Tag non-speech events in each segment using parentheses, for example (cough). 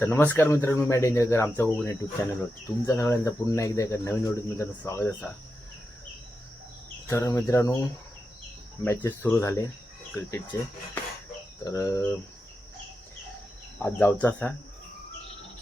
तर नमस्कार मित्रांनो मी मॅडेंजर इंजरकर आमच्या कोकण यूट्यूब चॅनलवर तुमचा सगळ्यांचा पुन्हा एकदा एका नवीन व्हिडिओत मित्रांनो स्वागत असा. तर मित्रांनो मॅचेस सुरू झाले क्रिकेटचे तर आज जाऊचा असा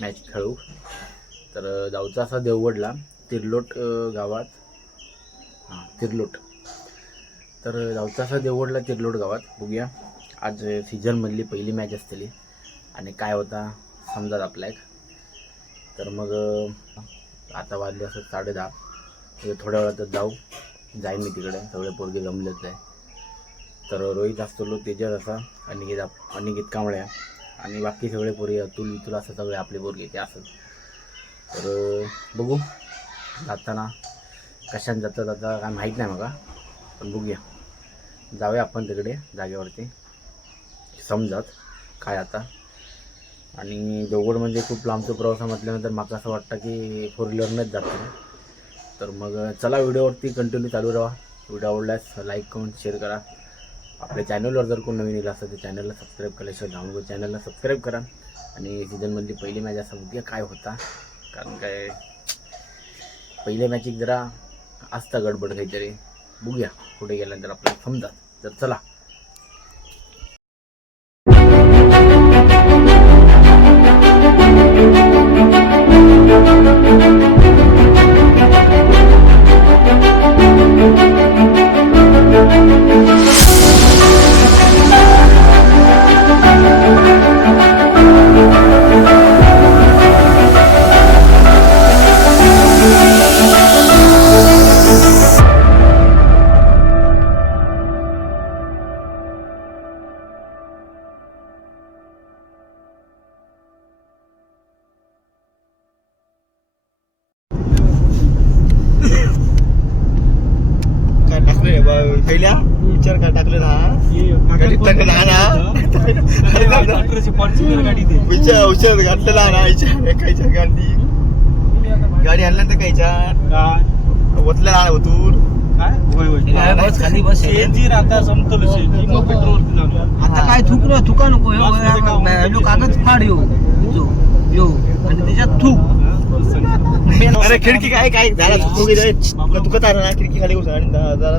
मॅच खेळू. तर जाऊचा असा देवगडला तिरलोट गावात. हां तिरलोट. तर जाऊचा असा देवगडला तिरलोट गावात. बघूया. आज सीझनमधली पहिली मॅच असलेली. आणि काय होता? समजा आपला एक. तर मग आता वाजले असं साडे दहा. म्हणजे थोड्या वेळातच जाऊ. जाईन मी तिकडे. सगळे पोरगे जमलेच आहे तर रोहित असतो तेजस असा अनिकेत अनिकेत कांबळ्या. आणि बाकी सगळे पोरगे अतुल वितुल असं सगळे आपले पोरगे ते असत तर बघू. जाताना कशाने जातं जाता काय माहीत नाही मला पण बघूया. जाऊया आपण तिकडे जागेवरती. समजात. काय आता? आणि देवगड म्हणजे खूप लांबचा प्रवास म्हटल्यानंतर मला असं वाटतं की फोर व्हीलरनेच जातो तर मग चला व्हिडिओवरती कंटिन्यू चालू राहा. व्हिडिओ आवडल्यास लाईक कमेंट शेअर करा. आपल्या चॅनलवर जर कोण नवीन येला असेल तर चॅनलला सबस्क्राईब केल्याशिवाय जाऊन चॅनलला सबस्क्राईब करा. आणि सीझनमधली पहिली मॅच असा बघूया काय होता. कारण काय पहिल्या मॅचिक जरा असता गडबड काहीतरी. बघूया कुठे गेल्यानंतर आपल्याला समजा तर चला. काय? होय होय. बस खाली बस आहे. शेजी राहता समतोल शेजी मग पेट्रोल जाऊन आता काय थुकलो थुका नको ह्यो, कागद फाड येऊ यो यो आणि त्याच्यात थुक. अरे खिडकी काय काय? झाला तू तुकत आला ना खिडकी खाली घुसा आणि जरा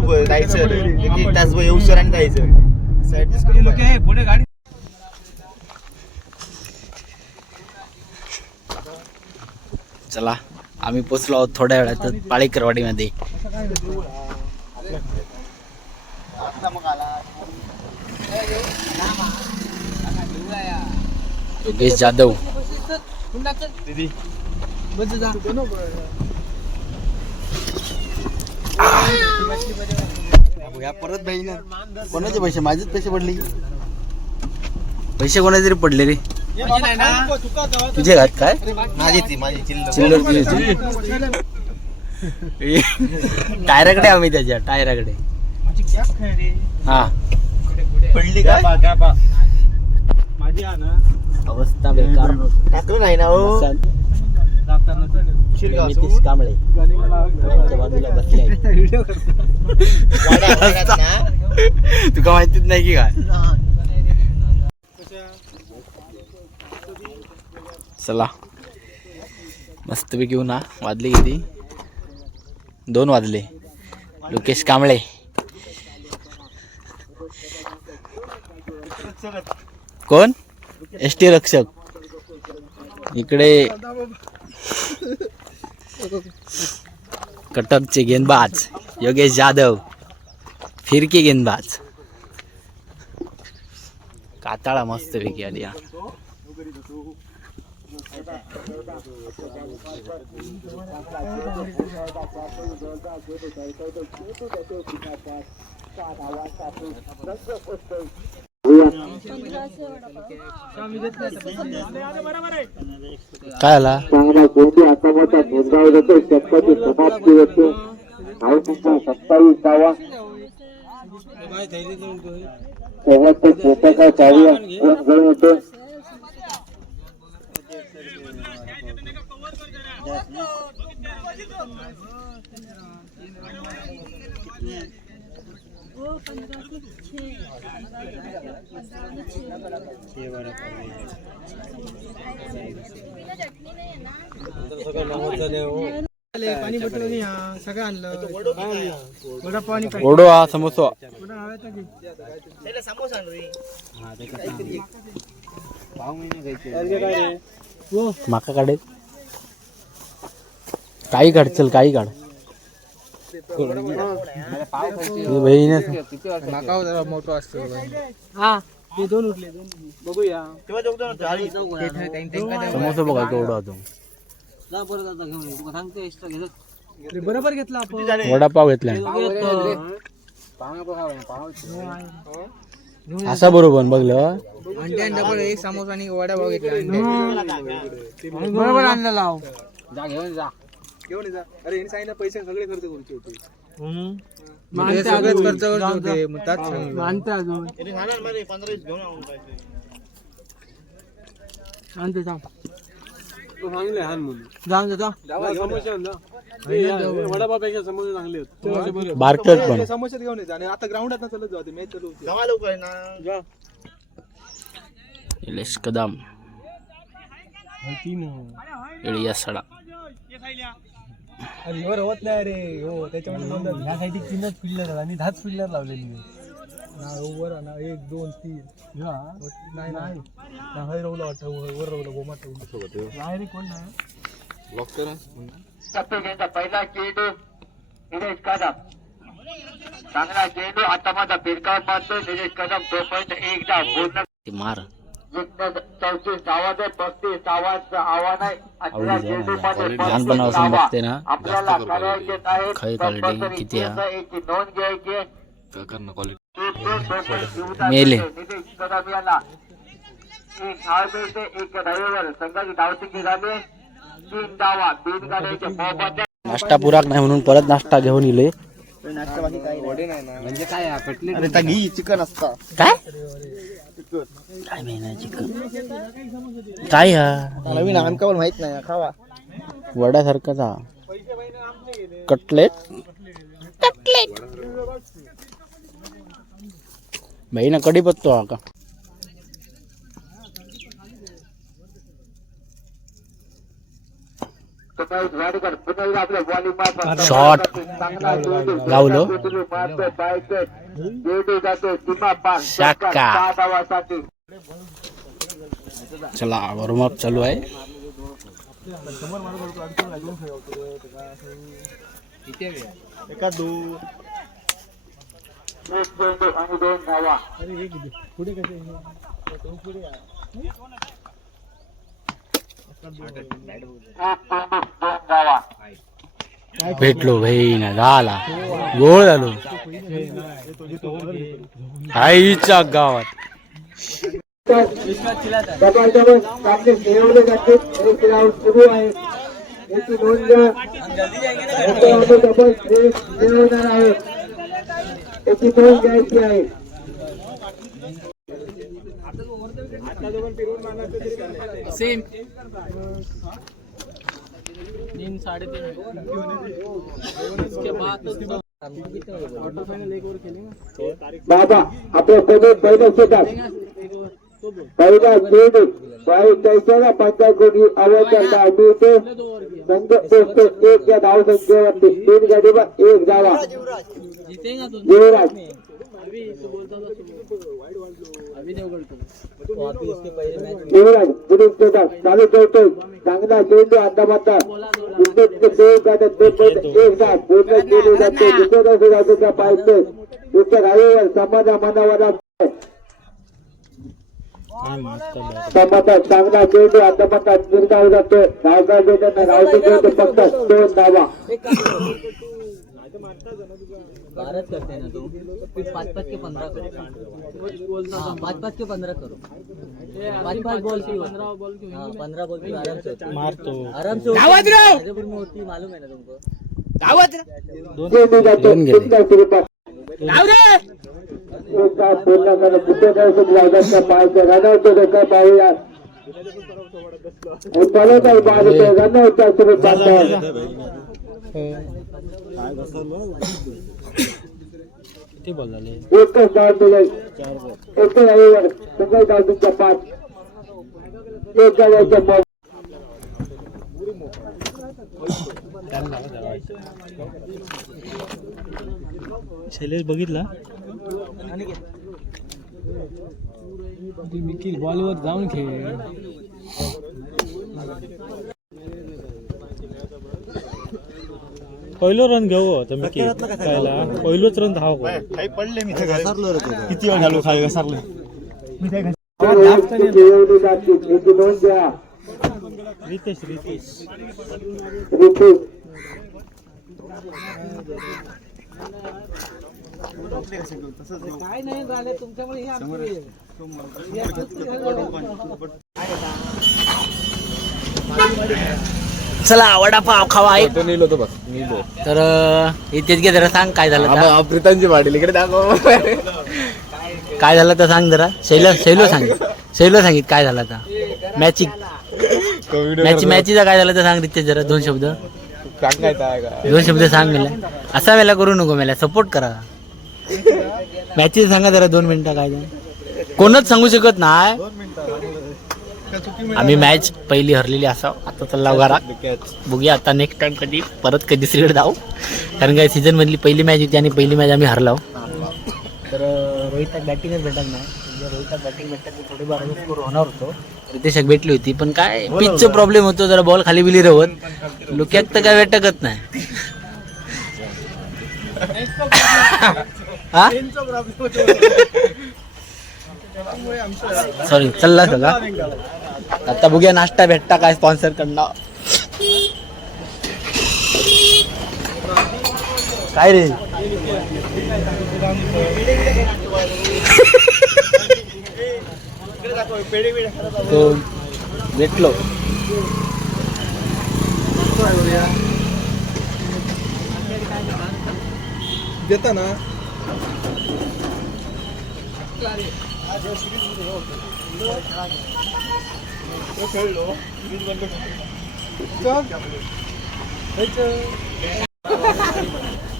ब- जायचं. एक एक तास येऊ सर आणि जायचं. पुढे गाडी चला आम्ही पोचलो आहोत थोड्या वेळात पाळीकरवाडीमध्ये. योगेश जाधव. या परत ना कोणाचे पैसे? माझेच पैसे पडले. पैसे कोणाचे तरी पडले रे. तुझे घात काय? माझी ती माझी चिल्लर. तुझी (laughs) टायराकडे आम्ही त्याच्या टायराकडे. हा. पडली का माझी अवस्था बेकार. टाकलं नाही ना हो? नितीश कांबळे. आमच्या बाजूला बसले (laughs) तुका माहितीच नाही की काय? चला. मस्तपैकी ना वाजले किती? दोन वाजले. लोकेश कांबळे. कोण? एस टी रक्षक. इकडे कटकचे गेंदबाज योगेश जाधव. फिरकी गेंदबाज. काताळा मस्त पैकी आली हा. काय आला? चांगला गोंडी आक्रमणाचा नोंदवला जातो षटकाची समाप्ती होते धावसंख्या सत्तावीस धावा शेवटच्या षटका चालू कोण पाणी बॉटल हा सगळं आणलं काय ओढो हा समोसा माका काढे काही काढ चल काही काढ. मोठं असतो हा ते दोन उठले दोन बघूया समोसा बघा केवढा होतो परत आता घेऊन सांगते एक्स्ट्रा बरोबर घेतला. आपण वडापाव घेतलाय असा बरोबर बघलं डबल एक समोसा आणि वडापाव घेतला बरोबर आणलं लाव. जा घेऊन जा. घेऊन जा. अरे यांनी सांगितलं पैसे सगळे खर्च करूचे होते. म्हणजे सगळेच खर्च करत होते. आणते अजून. जा. चांगले हान म्हणून. जाऊन जा वडापावपेक्षा समोसे चांगले होते. बारकट पण. समोसे घेऊन येते आणि आता ग्राउंडात ना चालत मॅच चालू होती. लवकर आहे ना. इलेश कदम. इळिया सडा. अरे वर होत नाही रे. हो त्याच्यामध्ये ह्या साईड तीनच पिल्लर आणि दहाच पिल्लर लावलेली वर ना. एक दोन तीन. नाही नाही. हय रवलं वाटतं. वर रवलं गोमाट नाही रे कोण नाही? सप्तकेंद्र पहिला चेंडू निलेश कदम. चांगला चेंडू आता माझा फिरकाव मारतो निलेश कदम तोपर्यंत एकदा पूर्ण ते मार. चौतीस धावाचं पस्तीस धावांचं आव्हान आहे. माझ्या. पस्तीस धावा. आपल्याला करायचे आहे? याची नोंद घ्यायची. मेले. याला एक धाव मिळते एक धावेवर. संघाची धावसंख्या झाली तीन धावा तीन गाड्याचे मोबदला. नाश्ता पुराक नाही म्हणून परत नाश्ता घेऊन इले. नाश्ता बाकी काही नाही. म्हणजे काय कटलेट चिकन असता. काय? काय महिना चिकन काय हा? नवीन आमकावर माहीत नाही खावा. वड्यासारखाच. हा कटलेट? कटलेट. बहीण कडी पत्तो हा का वाडकर पुन्हा एकदा आपल्या बॉलिंग शॉट गावलो शक्का. धावासाठी चला वॉर्मअप चालू आहे एका दो एक चेंडू आणि दोन धावा पुढे कसे एक चेंडू दोन धावा भेटलो बहीण झाला गोळ झालो. आईच्या गावात. डबल डबल सुरू आहे याची डबल आहे याची नोंद घ्यायची आहे सेम तीन साढ़े तीन इसके बाद क्वार्टर फाइनल एक ओवर खेलेंगे बाबा आपल्यासोबत पहिलं शेतात पहिला चेंडू बाई चौथ्याला पंचायत कोणी अवतरला मिळतो संघ पोचतो एक या धाव संख्येवरती तीन गाडीवर एक धावा युवराज युवराज. पुढील चालू ठेवतो चांगला चेंडू आता माता दोन गाड्या एक पूर्ण केली जाते दुसऱ्या पाहिजे दुसऱ्या धावेवर समाजा मनावर असते. चांगला चेंडू आता माता निर्धाव जातो धावगा देताना धावतो चेंडू फक्त दोन धावा बारह करते ना तो। फिर पाँच पाँच के पंद्रह करो। हाँ पाँच पाँच के पंद्रह करो। पाँच पाँच बॉल की हाँ। पंद्रह बॉल की आराम से होती है। मारतो आराम से होती मालूम है ना तुमको? चेंडू जातो सुंदर एक तास पूर्ण करून कुठे काय लावतात पाहायचं रन होतो तो काय पाहूया परत आहे बाद होतो रन एकच धाव दिले एकच रविवार सगळे धाव तुमच्या पाच एक गावाच्या शैलेश बघितला मिकी बॉलवर जाऊन खेळ पहिलो रन घेऊ आता मिकी कायला पहिलोच रन धाव काही पडले मी किती वेळ झालो खाली घसरले? खेळवली जाते रितेश रितेश ऋतू चला वडापाव खावा आहे नेलो तो बस नेलो. तर इथेच घे जरा सांग काय झालं आता. प्रीतांची पाटील इकडे दाखव. काय झालं तर सांग जरा. शैलो शैलो सांग. शैलो सांगित काय झालं आता मॅचिंग मॅच मॅचीचा काय झालं तर सांग रितेश जरा दोन शब्द. सांगायचं दोन शब्द सांग मला असा वेळेला करू नको मला सपोर्ट करा. मॅचीच सांगा जरा दोन मिनिटं काय. कोणच सांगू शकत नाही. आम्ही मॅच पहिली हरलेली असाव. आता चालला घरा बघूया आता नेक्स्ट टाइम कधी परत कधी दुसरीकडे जाऊ. कारण काय सीझन मधली पहिली मॅच होती आणि पहिली मॅच आम्ही हरलो. तर रोहित बॅटिंगच भेटत नाही. म्हणजे रोहित बॅटिंग भेटत स्कोर होणार होतो. रितेशक भेटली होती पण काय पिचचं प्रॉब्लेम होतो. जरा बॉल खाली बिली रवत. लोक्यात तर काय भेटकत नाही. (laughs) हा? सॉरी चल्ला सगळा आता बघूया नाश्ता भेटता काय स्पॉन्सर कडनं. काय रे? तो भेटलो. देता ना.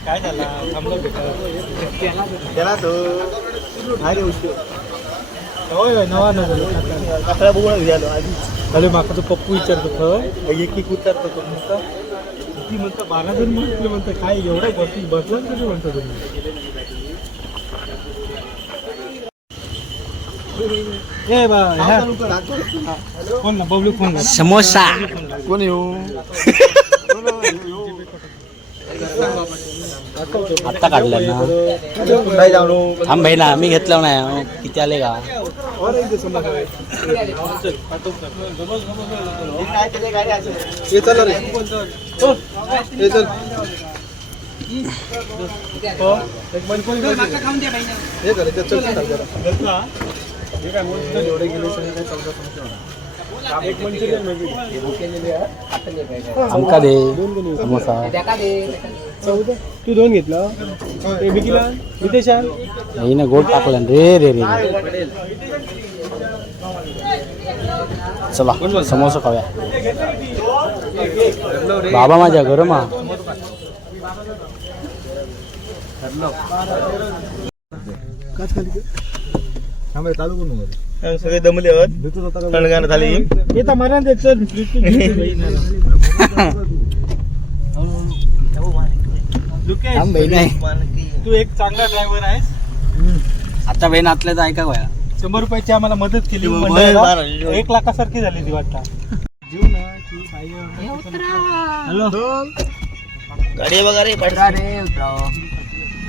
काय झाला? थांबलो त्याला तो. अरे होय होय नवा नवा अकरा बघून झालो आधी. अरे माका तो पप्पू विचारतो खरं एक एक उतरतो तो नुसता. किती म्हणतं बारा जण म्हटले म्हणतं काय एवढं बस बसलाच कधी म्हणता तुम्ही ए बा ह्या फोन ना बबलू फोन समोसा. कोण येऊ आता काढला ना. थांब भाई ना मी घेतलं नाही. किती आले का? ये चला रे ये चल हे करायचं चल चल जरा आमका दे समोसा तू दोन घेतलं ते बिकीला नितेशा हिने गोड टाकला रे रे रे चला समोसा खाऊया बाबा माझ्या सगळे दमले आहेत. थंडगाणं झाली येता मारा दे चल लुकेश (laughs) थांब भाई नाही तू एक चांगला ड्रायव्हर आहेस. आता बहीण आतल्याच ऐका गोया शंभर रुपयाची आम्हाला मदत केली बरं, मंडळाला. बरं. एक लाखासारखी झाली ती वाटता. जीव ना ती बाई हॅलो. गाडी बघा रे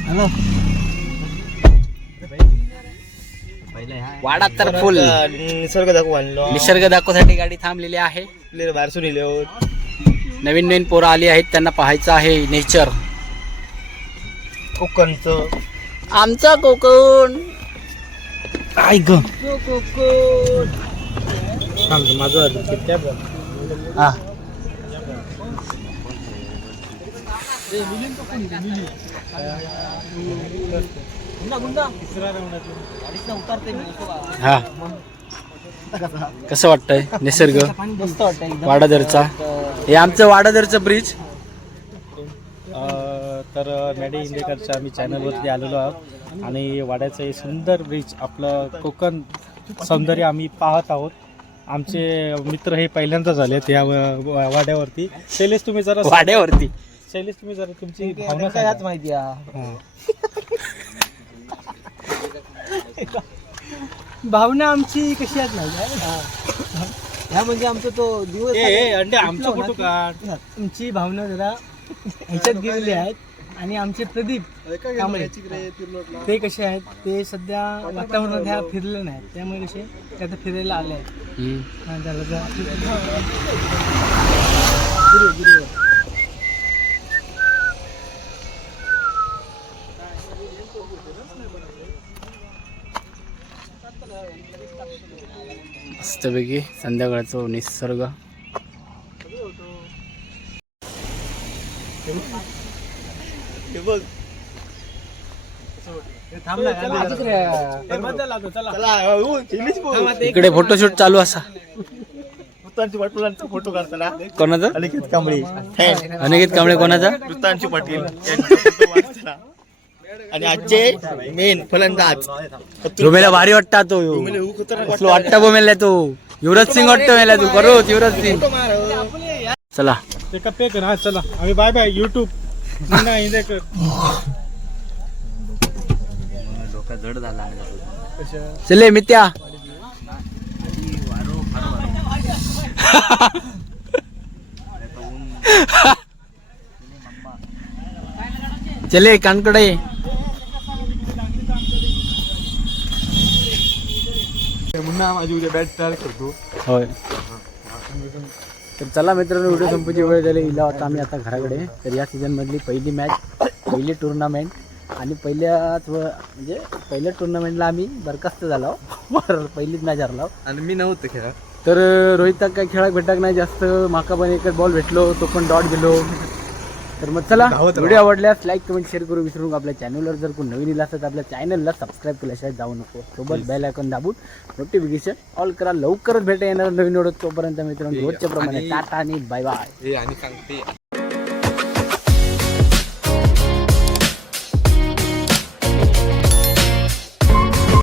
हॅलो. वाडा तर फुल. निसर्ग दाखवू आणलो. निसर्ग दाखवसाठी गाडी थांबलेली आहे. बाहेर इले आहोत. नवीन नवीन पोरं आली आहेत. त्यांना पाहायचं आहे नेचर. कोकणचं. आमचा कोकण. काय ग. माझं हा. हा. कसं वाटतंय? निसर्ग? मस्त वाटतं एकदम. वाडादरचा? हे आमचं वाडादरचं ब्रिज तर मॅडी इंदेकरच्या आम्ही चॅनलवरती आलेलो आहोत. आणि वाड्याचं हे सुंदर ब्रिज आपलं कोकण सौंदर्य आम्ही पाहत आहोत. आमचे मित्र हे पहिल्यांदा झालेत या वाड्यावरती. शैलेश तुम्ही जरा वाड्यावरती? शैलेश तुम्ही जरा तुमची भावना काय माहिती आहे? भावना आमची कशी आहेत नाही ह्या म्हणजे आमचा तो दिवस अंडे आमचा फोटो काढ. तुमची भावना जरा ह्याच्यात गेलेली आहेत. आणि आमचे प्रदीप कांबळे. ते कसे आहेत? ते सध्या वातावरणात ह्या फिरले नाहीत. त्यामुळे कसे ते आता फिरायला आले आहेत. हा, त्याला जरा- गिरी, गिरीवर. मस्तपैकी संध्याकाळचा निसर्ग. हे. इकडे फोटोशूट चालू असा. फोटो काढताना. कोणाचा? अलिकेत कांबळे. अनिकेत कांबळे कोणाचा? पाटील. आणि आजचे मेन फलंदाज. झोमेला भारी वाटता तो. खतरनाक कसलो वाटता बो मेला तो. युवराज सिंग वाटतो मेला तू. करो युवराज सिंग. चला. एका पे कर. हा चला. आम्ही बाय बाय युट्यूब पुन्हा इंदेकर चले मित्या. (laughs) चले कानकडे. मुन्ना माझी उद्या बॅट तयार करतो. होय. तर चला मित्रांनो व्हिडिओ संपायची वेळ झाली इला होता आम्ही आता घराकडे. तर या सीझनमधली पहिली मॅच पहिली टुर्नामेंट आणि पहिल्याच व- म्हणजे पहिल्या टुर्नामेंटला आम्ही बरखास्त झालो. बरं (laughs) पहिलीच मॅच हरलो. आणि मी नव्हतं खेळा तर रोहिताक काही खेळाक भेटाक नाही जास्त माका पण एकच बॉल भेटलो तो पण डॉट गेलो. तर मग चला व्हिडिओ आवडल्यास लाईक कमेंट शेअर करू. विसरू नका आपल्या चॅनलवर जर कोण नवीन इला असेल तर आपल्या चॅनलला सबस्क्राईब केल्याशिवाय जाऊ नको. सोबत बेल आयकॉन दाबून नोटिफिकेशन ऑल करा. लवकरच भेटा येणार नवीन व्हिडिओ तोपर्यंत मित्रांनो रोजच्या प्रमाणे टाटा आणि बाय बाय आणि सांगते.